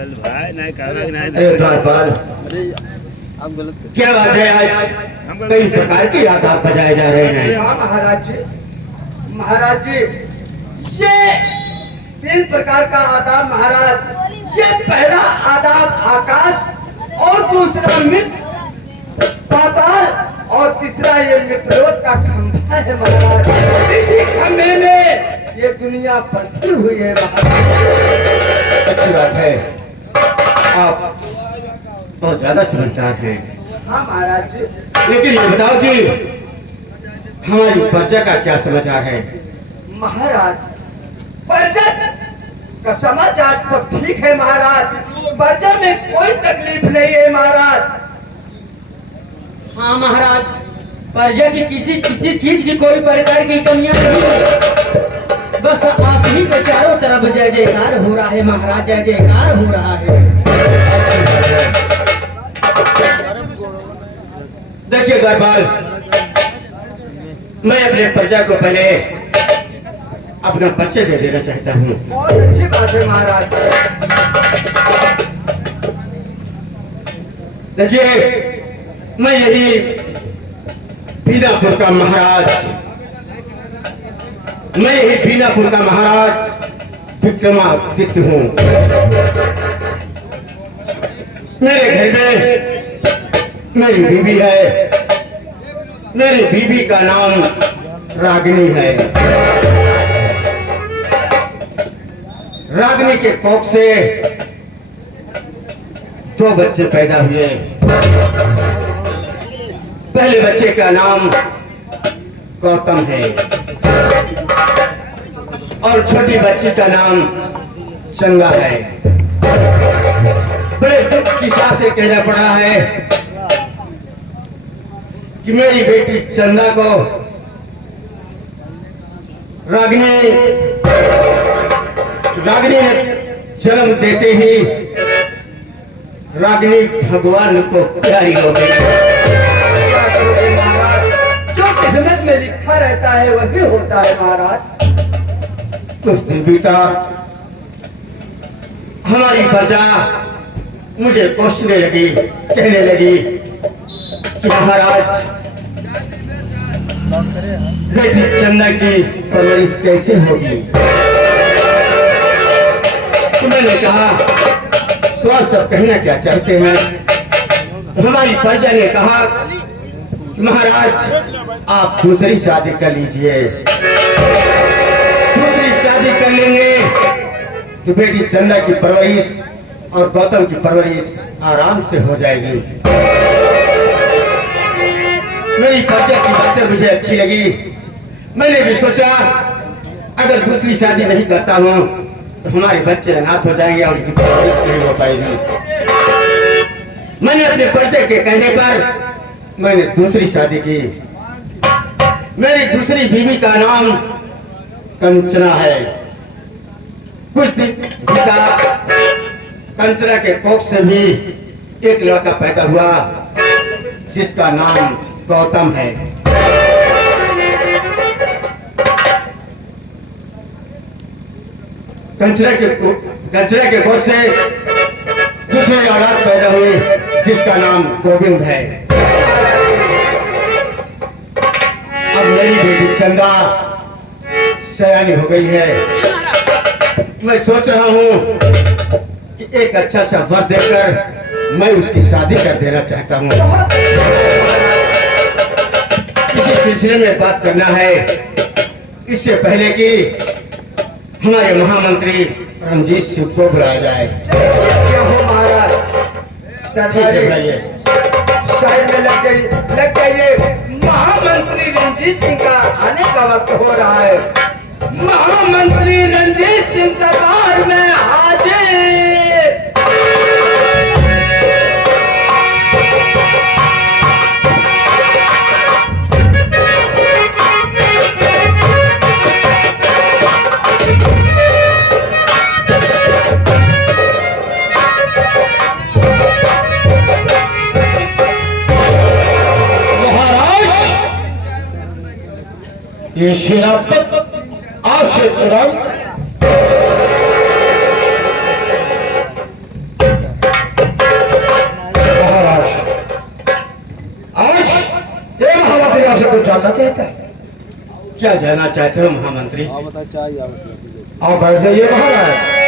क्या बात है, आज कई प्रकार की आदाब बजाए जा रहे हैं। हाँ महाराज जी, महाराज जी, ये 3 प्रकार का आदाब महाराज। ये पहला आदाब आकाश, और दूसरा मित्र पाताल, और तीसरा ये मित्रवत का खंभा है महाराज। इसी खंभे में ये दुनिया बंधी हुई है महाराज। अच्छी बात है, आप बहुत ज्यादा समझदार हैं। हाँ महाराज जी। लेकिन ये बताओ कि हमारी प्रजा का क्या समाचार है? महाराज प्रजा का समाचार सब ठीक है महाराज। प्रजा में कोई तकलीफ नहीं है महाराज। हाँ महाराज, प्रजा की किसी चीज की कोई प्रकार की कमियां नहीं है। बस आप ही के चारों तरफ जय जयकार हो रहा है महाराज, जय जयकार हो रहा है। देखिए गरबाल, मैं अपने प्रजा को पहले अपना परिचय दे देना चाहता हूँ। बहुत अच्छी बात है महाराज। देखिए, मैं यही बीनापुर का महाराज, मैं यही बीनापुर का महाराज विक्रमादित्य हूँ। मेरे घर में मेरी बीवी है। मेरी बीवी का नाम रागिनी है। रागिनी के कोख से 2 बच्चे पैदा हुए। पहले बच्चे का नाम गौतम है और छोटी बच्ची का नाम चंगा है। बड़े दुख के साथ कहना पड़ा है कि मेरी बेटी चंदा को रागिनी ने जन्म देते ही रागिनी भगवान को प्यारी हो गई। जो किस्मत में लिखा रहता है वही होता है महाराज। कुछ दिन बीता, हमारी प्रजा मुझे पूछने लगी, कहने लगी कि महाराज, बेटी चंदा की परवरिश कैसे होगी? तो मैंने कहा, तो आप सब कहना क्या चाहते हैं? हमारी प्रजा ने कहा, महाराज आप दूसरी शादी कर लीजिए। दूसरी शादी कर लेंगे तो बेटी चंदा की परवरिश और गौतम की परवरिश आराम से हो जाएगी। मेरी प्रजा की बातें मुझे अच्छी लगी। मैंने भी सोचा अगर दूसरी शादी नहीं करता हूँ तो हमारे बच्चे अनाथ हो जाएंगे और उनकी परवरिश नहीं हो पाएगी। मैंने अपने प्रजा के कहने पर मैंने दूसरी शादी की। मेरी दूसरी बीवी का नाम कंचना है। कुछ दिन बीता, कंचना के कोख से भी एक लड़का पैदा हुआ जिसका नाम गौतम है। कंचना के कोख से दूसरे औलाद पैदा हुए जिसका नाम गोविंद है। अब मेरी बेटी चंदा सयानी हो गई है। मैं सोच रहा हूँ कि एक अच्छा सा वर देकर मैं उसकी शादी कर देना चाहता हूँ। इसी सिलसिले में बात करना है, इससे पहले कि हमारे महामंत्री रणजीत सिंह को बुलाया जाए। क्या हो महाराज? शायद में लग जाइए। महामंत्री रणजीत सिंह का आने का वक्त हो रहा है। महामंत्री रणजीत सिंह दरबार में हाजिर। ये शराफत आपसे तुरंत क्या जानना चाहते हो महामंत्री? हाँ बता चाहिए आप आओ बैठ जाइए महाराज।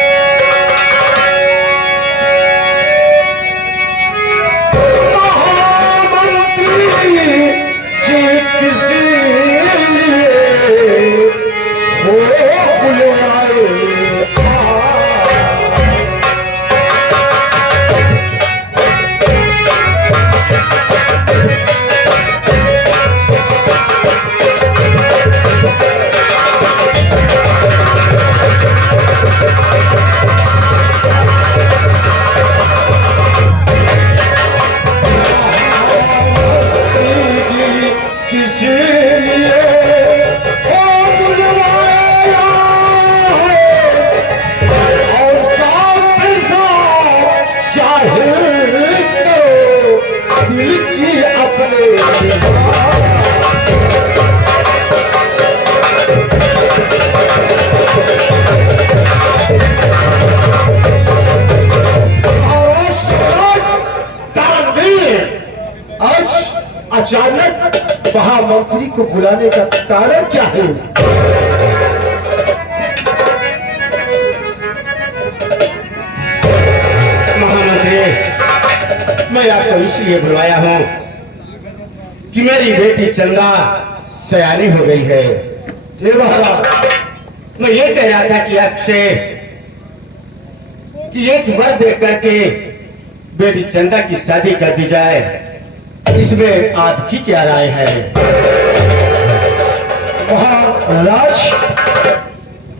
अचानक महामंत्री को बुलाने का कारण क्या है? महामंत्री, मैं आपको इसलिए बुलवाया हूँ कि मेरी बेटी चंदा सयानी हो गई है। हे महाराज, मैं ये कह रहा था कि आपसे कि एक वर देख करके बेटी चंदा की शादी कर दी जाए, इसमें आपकी क्या राय है? महाराज,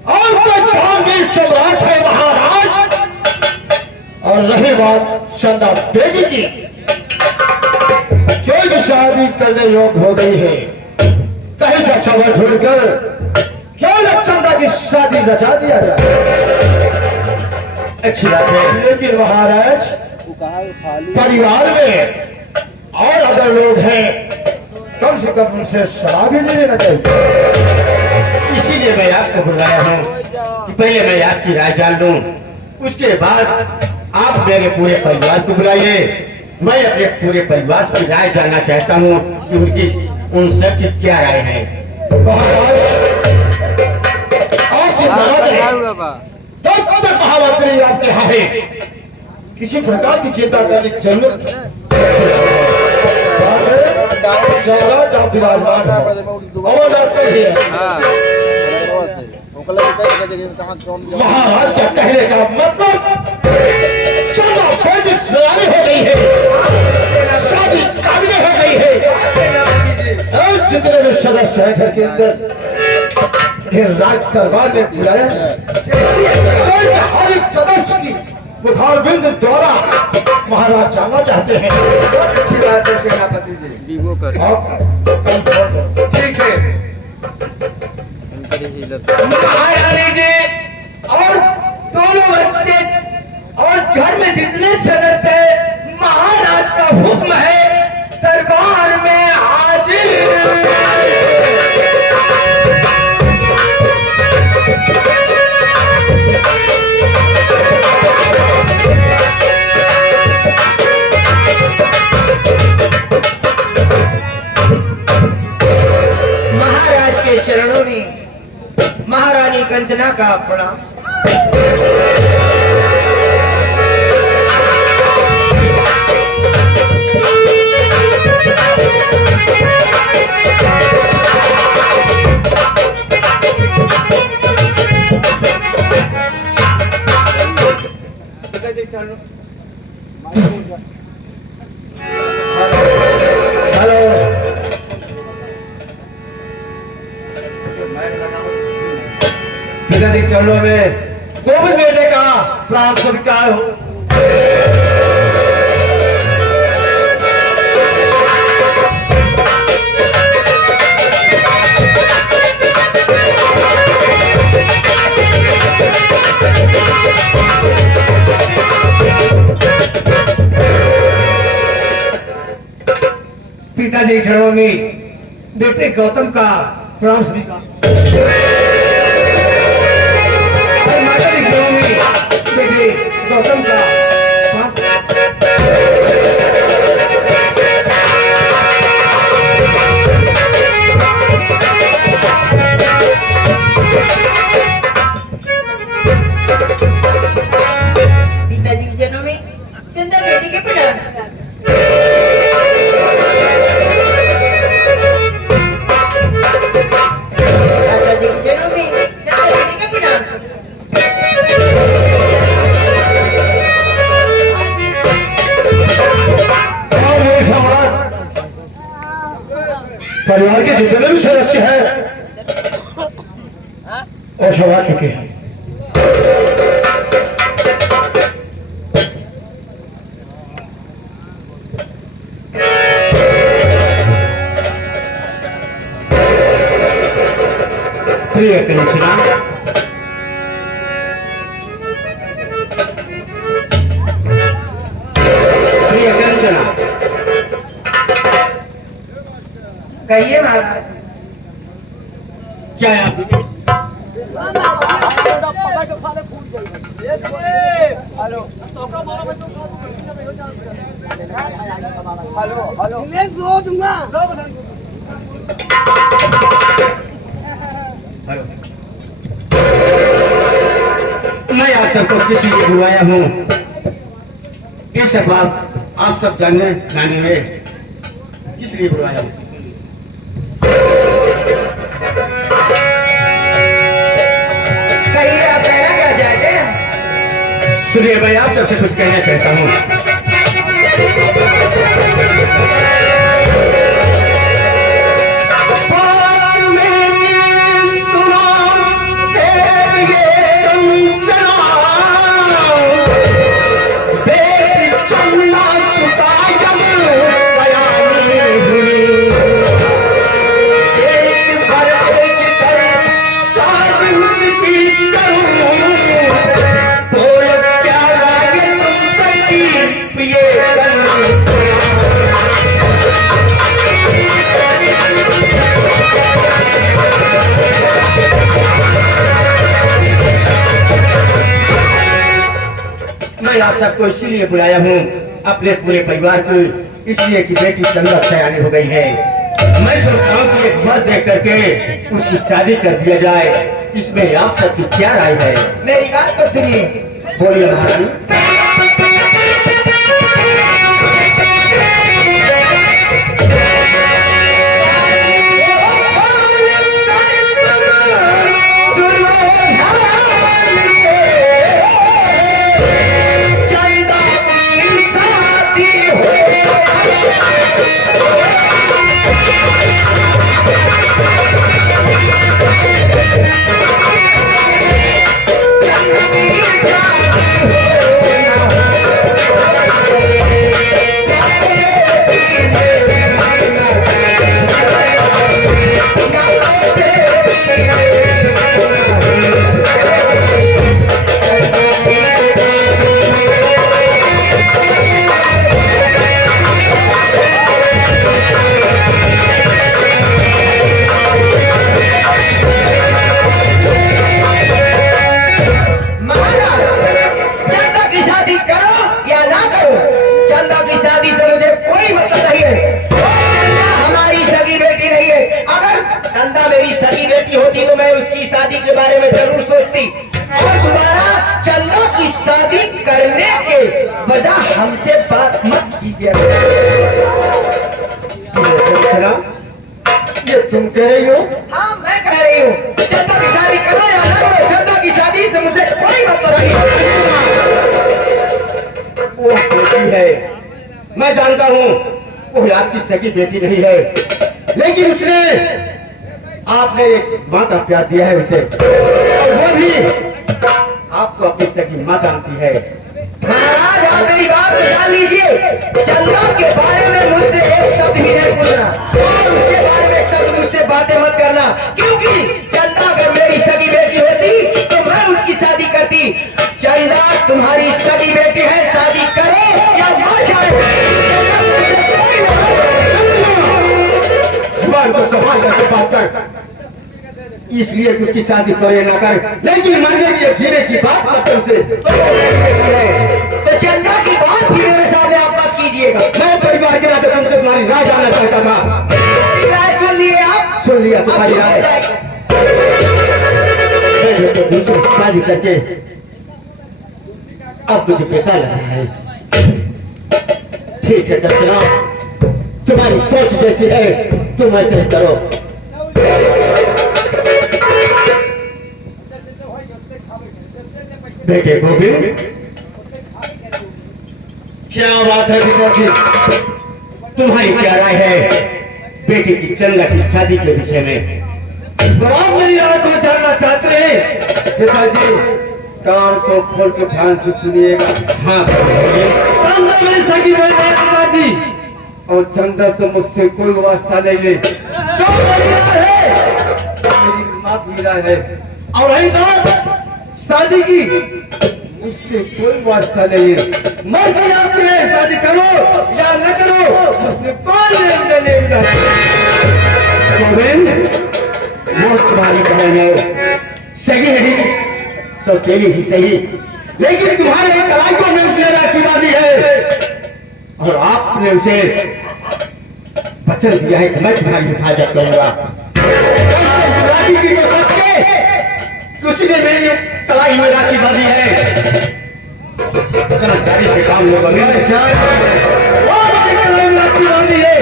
और तो धार्मिक सम्राट है महाराज, और रही बात चंदा बेटी की, क्यों की शादी करने योग्य हो गई है, कहीं से खबर ढूंढकर क्यों न चंदा की शादी रचा दिया जाए। अच्छी बात है, लेकिन महाराज परिवार में और अगर लोग हैं, कम से कम उनसे सलाह भी नहीं लेना चाहिए। इसीलिए मैं आपको बुलाया हूँ कि पहले मैं आपकी राय जान लूं, उसके बाद आप मेरे पूरे परिवार को बुलाइए। मैं अपने पूरे परिवार की राय जानना चाहता हूँ कि उनकी उन सब की क्या राय है। महामंत्री आपके यहाँ है, किसी प्रकार की चिंता करने की जरूरत महाराज का कहने का मतलब सलामी हो गई है, शादी काबिल हो गई है। जितने भी सदस्य है घर के अंदर रात करवा में बुलाया, हर एक सदस्य की बुखार बिंद द्वारा महाराज जानना चाहते हैं। अच्छी बात है सेनापति जी, ठीक है। महारानी जी और दोनों बच्चे और घर में जितने सदस्य हैं, महाराज का हुक्म है दरबार में हाजिर। महाराज के चरणों में महारानी कंचना का प्रणाम। हेलो, पिताजी चरणों में गोविंद बेटे का प्राण स्वीकार हो। पिताजी क्षणों में बेटे गौतम का प्राण स्वीकार। माताजी क्षणों में बेटे गौतम का प्राण परिवार के जितने भी सदस्य हैं वो सब आ चुके हैं। प्रिय कंचना, प्रिय कंचना, कहिए महाराज। क्या है आप? मैं आप सबको किसी लिए बुलाया हूँ, इस बात आप सब जानने जानिए किस लिए बुलाया हूँ। कहिए आप कहना क्या चाहते हैं? सुनिए, मैं आप सबसे कुछ कहना चाहता हूँ। मैं आप सबको इसीलिए बुलाया हूँ, अपने पूरे परिवार को, इसलिए कि बेटी चंदा सयानी हो गई है। मैं सोचता हूँ कि एक मर्द देख करके उसकी शादी कर दिया जाए। इसमें आप सबकी क्या राय है? मेरी बात तो सुनिए। बोलिए महारानी। होती तो मैं उसकी शादी के बारे में जरूर सोचती और दोबारा चंदा की शादी करने के बजाय हमसे बात मत कीजिए। ये तुम कह रही हो? हाँ मैं कह रही हूँ, चंदा की शादी करो या ना करो, चंदा की शादी से मुझे कोई मतलब नहीं। वो बेटी है, मैं जानता हूँ वो आपकी सगी बेटी नहीं है, लेकिन उसने आपने एक माँ का प्यार दिया है उसे, और वो भी आपको अपनी सगी माँ जानती है। महाराज आप मेरी बात मान लीजिए, चंदा के बारे में मुझसे एक शब्द ही नहीं पूछना और उसके बारे में एक शब्द मुझसे बातें मत करना, क्योंकि चंदा अगर मेरी सगी बेटी होती तो मैं उसकी शादी करती। चंदा तुम्हारी सगी बेटी है, शादी करो या मर जाओ। को सवाल करके बात कर, इसलिए कि उसकी शादी करे ना कर, लेकिन मरने की जीने की बात मत उसे। तो चंदा की बात भी मेरे सामने आप बात कीजिएगा। मैं परिवार के नाते तुमसे तुम्हारी राय जानना चाहता था। राय सुन लिए आप? सुन लिया तुम्हारी राय। तो दूसरी शादी करके अब तुझे बेटा लगा है। ठीक है दर्शना, तुम्हारी सोच जैसी है तुम ऐसे करो। बेटे गोविंद, क्या बात है पिताजी, तुम्हारी क्या राय है? बेटी की चंदा की शादी के विषय में। तो आप मेरी राय को जानना चाहते हैं? पिताजी कान को खोल के ध्यान से सुनिएगा। हाँ बोलिए। चंदा मेरी सगी बहन है पिताजी, और चंदा से मुझसे कोई वास्ता नहीं ले। जो मेरी राय है मेरी माँ की राय है, और रही बात शादी की, मुझसे कोई वास्ता नहीं है। मर्जी आपकी है, शादी करो या न करो, मुझसे कोई लेन देन नहीं। गोविंद, वो तुम्हारी बहन है, सही नहीं तो तेरी ही सही, लेकिन तुम्हारे कलाई को मैं उसने राखी बांधी है और आपने उसे वचन दिया है कि मैं तुम्हारी हिफाजत करूंगा। राखी की तो सोच के उसने मेरी कलाई में राखी बांधी है। समझदारी से काम लो गोविंद। राखी बांधी है,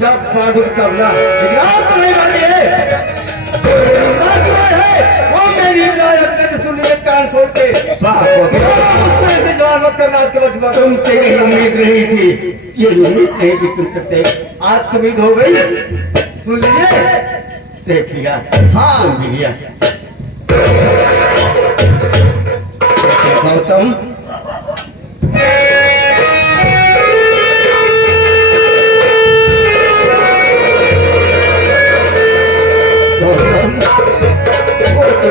जब बांधू कबला नहीं बांधी है, वो मेरी राय अपने सुनिए कान खोल के। जवान मत करना, आज के बाद तुमसे ये उम्मीद नहीं थी, ये उम्मीद नहीं थी तुम सकते। आज तो उम्मीद हो गई। सुन लीजिए, देख लिया, हाँ सुन भी लिया। गौतम,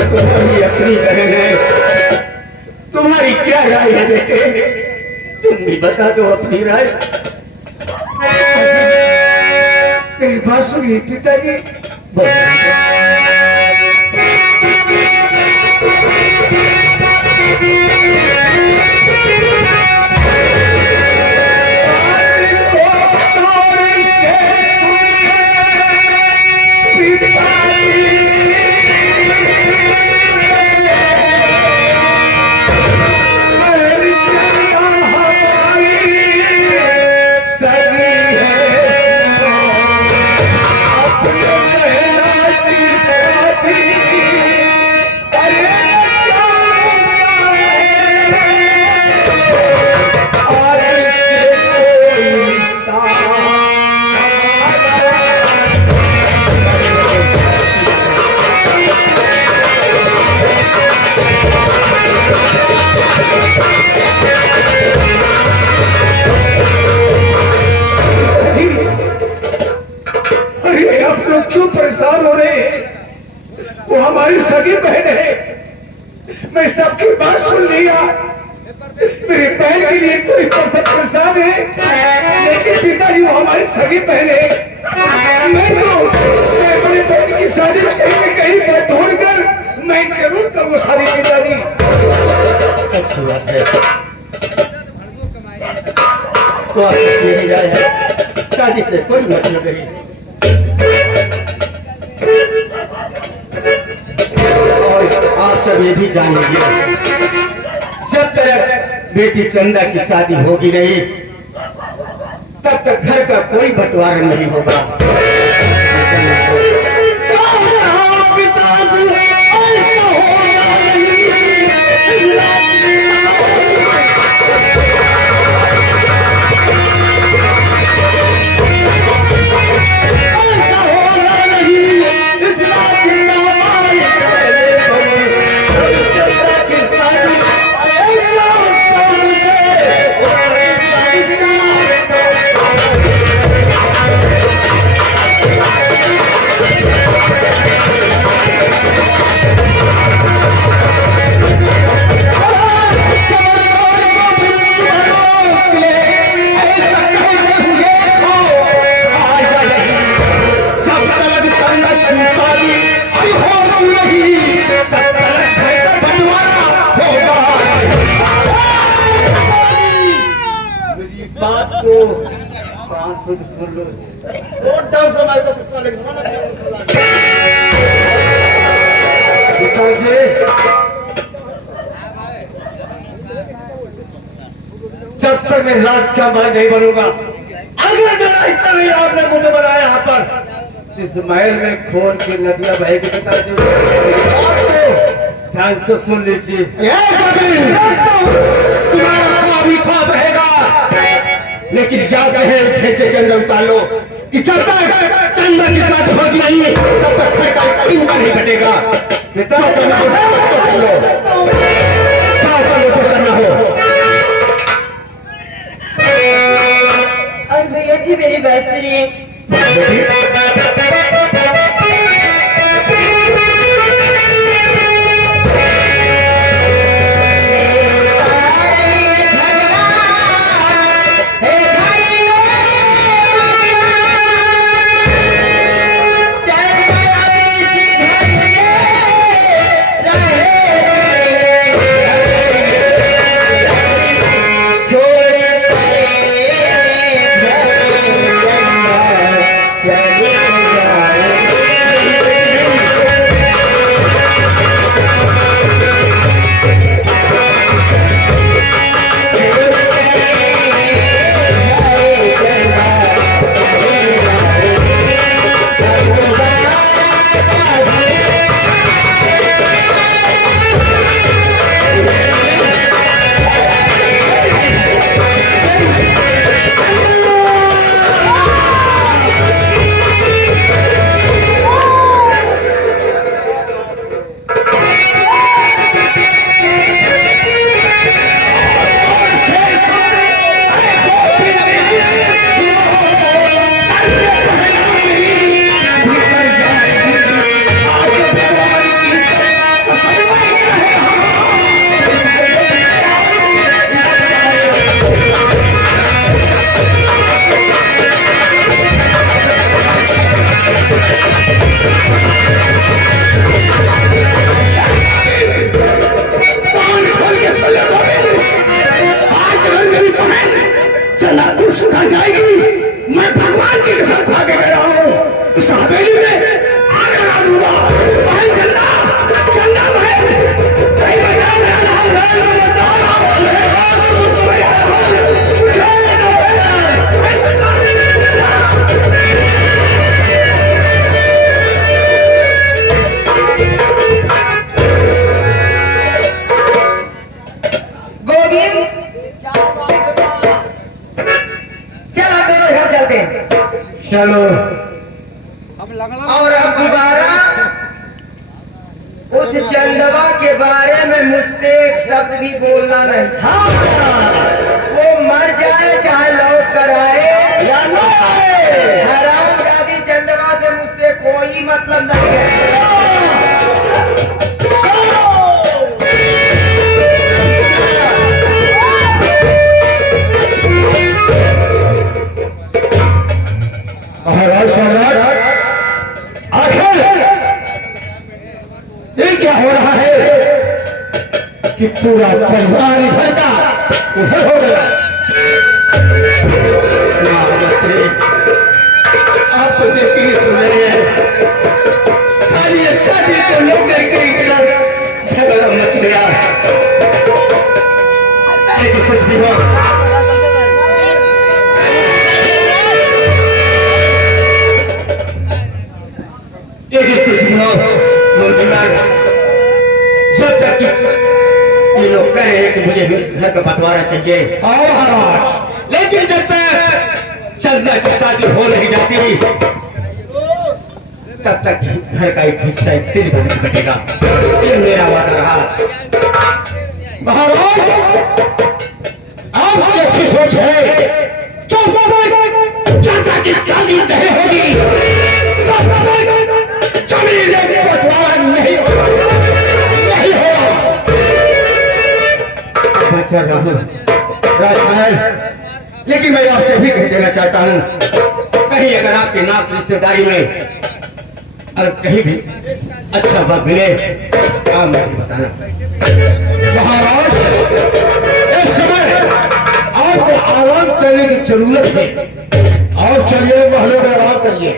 तुम्हारी अपनी बहन है, तुम्हारी क्या राय है बेटे? तुम भी बता दो अपनी राय। मेरी बात सुनिए पिताजी। क्यों परेशान हो रहे हैं? वो हमारी सगी बहन है, मैं सबकी बात सुन लिया। मेरी बहन के लिए कोई परेशान है, लेकिन पिताजी वो हमारी सगी बहन है। मैं अपनी बहन की शादी कहीं न कहीं पर ढूंढकर मैं जरूर करूँ शादी पिताजी। अच्छी बात है, तो आप यही राय है, शादी से कोई मतलब नहीं। और आप सब ये भी जान लीजिए, जब तक बेटी चंदा की शादी होगी नहीं, तब तक घर का कोई बंटवारा नहीं होगा। बात को कान खुद सुन लो। जब तक मैं राज का मैं नहीं बनूंगा, अगर मेरा हिस्सा नहीं आपने मुझे बनाया यहाँ पर, इस महल में खोल के नदियां बहेगी पिताजी। ध्यान से सुन लीजिए, तुम्हारा ख्वाब ही ख्वाब बहेगा, लेकिन क्या कहे भेजे के अंदर उतार लो। कि जब तक चंदा के साथ होगी नहीं तब तक घर का चिंता नहीं कटेगा। जो करना हो तो कर लो, जो करना हो। और भैया जी मेरी बात सुनिए। चलो। और अब दोबारा उस चंदवा के बारे में मुझसे एक शब्द भी बोलना नहीं। वो मर जाए चाहे लौट कर आए या न आए, हरामजादी चंदवा से मुझसे कोई मतलब नहीं है। महाराज सम्राट, आखिर ये क्या हो रहा है कि पूरा परिवार इधर का उधर हो गया। आप तो देखते ही सुन रहे हैं, खाली ये शादी को लेकर के इधर झगड़ा मच गया। लेकिन कुछ भी हो, जब तक ये लोग कह रहे हैं कि मुझे घर का बंटवारा चाहिए, और महाराज, लेकिन जब तक चंदा की शादी हो नहीं जाती तब तक घर का एक हिस्सा तेरे को नहीं कटेगा। ये मेरा वादा रहा। महाराज, आपकी अच्छी सोच है, चंदा की शादी नहीं होगी, जमीन बंटवारा नहीं होगा। राजमहल, लेकिन मैं आपसे भी कह देना चाहता हूँ, कहीं अगर आपके नाम रिश्तेदारी में अगर कहीं भी अच्छा वक्त मिले काम नहीं बताना। महाराज, इस समय आपको आराम करने की जरूरत है, और चलिए महलों में आराम करिए।